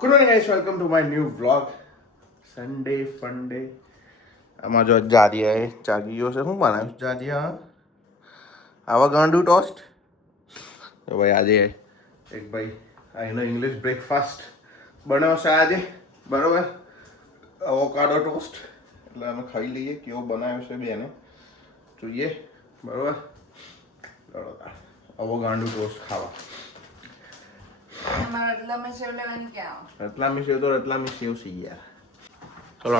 Good morning guys, welcome to my new vlog. Sunday funday. આમાં જો જાદિયાએ જાગી ગયો છે. શું બનાવ્યું જાદિયા? આવા ગાંડું ટોસ્ટ. તો ભાઈ આજે એક ભાઈ અહીંનો ઇંગ્લિશ બ્રેકફાસ્ટ બનાવશે આજે, બરાબર. Avocado toast. એટલે અમે ખાઈ લઈએ કેવો બનાવ્યો છે બેને, જોઈએ, બરાબર. આવો ગાંડું ટોસ્ટ ખાવા. રતલામી સેવ લેવાની ક્યાં? રતલામી સેવ તો રતલામી સેવ છે યાર. ચલો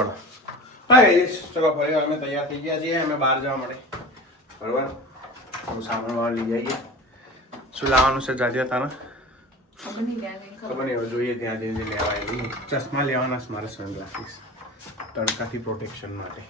હા ગાઈસ, ચલો ફરી અમે તૈયાર થઈ ગયા છીએ. અમે બહાર જવા માટે, બરાબર. હું સામાન લઈ જઈએ. શું લાવવાનું છે જાજ્યા તારા? ખબર નહીં, હવે જોઈએ ત્યાં જઈને લેવા આવી. ચશ્મા લેવાના છે મારે, સનગ્લાસીસ, તડકાથી પ્રોટેક્શન માટે.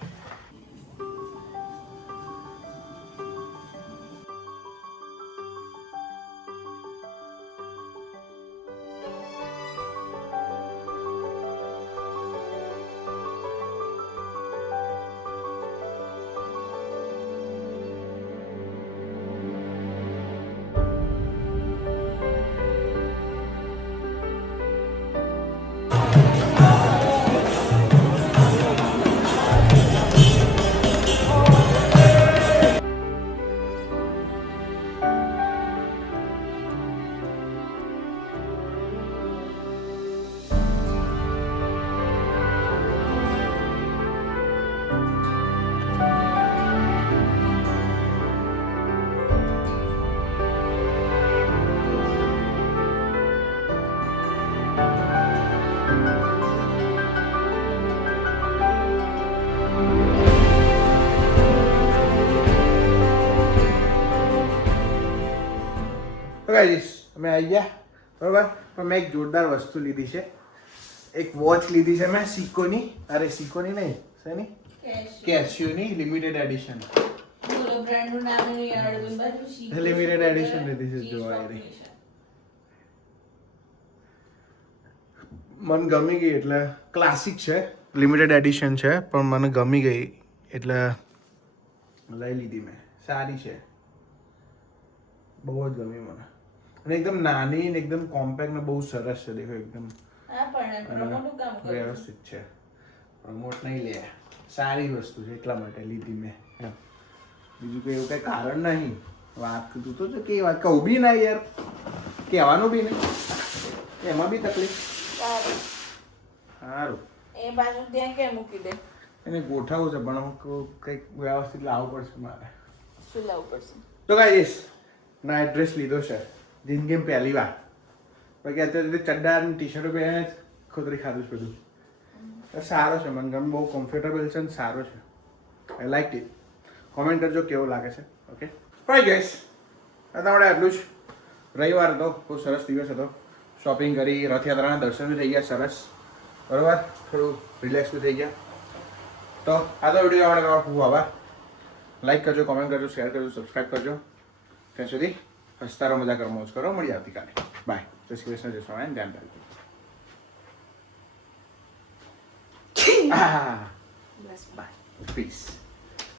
ગાઈસ, અમે આવી ગયા, બરાબર. પણ મેં એક જોરદાર વસ્તુ લીધી છે. એક વોચ લીધી છે મેં સિકોની. અરે સિકોની નહીં, શેની? કેસ્યુની લિમિટેડ એડિશન. લિમિટેડ એડિશન લીધી છે. જોવા રહી મને ગમી ગઈ, એટલે ક્લાસિક છે, લિમિટેડ એડિશન છે, પણ મને ગમી ગઈ એટલે લઈ લીધી મેં. સારી છે, બહુ જ ગમી મને. અને એકદમ નાની ને એકદમ કોમ્પેક્ટ ને બહુ સરસ છે. દેખો એકદમ વ્યવસ્થિત છે. પ્રમોટ નહીં લે, સારી વસ્તુ છે એટલા માટે લીધી મેં. બીજું કોઈ એવું કઈ કારણ નહીં. વાત તું તો કે વાત કહું બી ના યાર, કહેવાનું બી નહીં, એમાં બી તકલીફ. સારું, એ બાજુ ત્યાં કેમ મૂકી દે? એને ગોઠવવું છે, પણ કંઈક વ્યવસ્થિત લાવવું પડશે મારે. શું લાવવું પડશે? તો ગાઈસ, નાઇટ ડ્રેસ લીધો છે જિંદગીમાં પહેલી વાર. બાકી અત્યારે ચડ્ડા અને ટી શર્ટો પહેરીને જ ખોતરી ખાધું છે બધું. સારો છે, મને ગમે, બહુ કમ્ફર્ટેબલ છે ને સારો છે. I like it. કોમેન્ટ કરજો કેવો લાગે છે. ઓકે બાય ગાઈસ, તમારે આટલું જ. રવિવાર હતો, બહુ સરસ દિવસ હતો. શોપિંગ કરી, રથયાત્રાના દર્શન બી થઈ ગયા સરસ, બરાબર. થોડું રિલેક્સ બી થઈ ગયા. તો આ તો વિડીયો આપણે તમારો ખૂબ આભાર. લાઈક કરજો, કોમેન્ટ કરજો, શેર કરજો, સબસ્ક્રાઈબ કરજો. ત્યાં સુધી હસતા રહો, મજા કરો, મોજ કરો. મળીએ આવતીકાલે. બાય. જય શ્રી કૃષ્ણ, જય સ્વામિનારાયણ. ધ્યાન રાખજો. બાય. પીસ.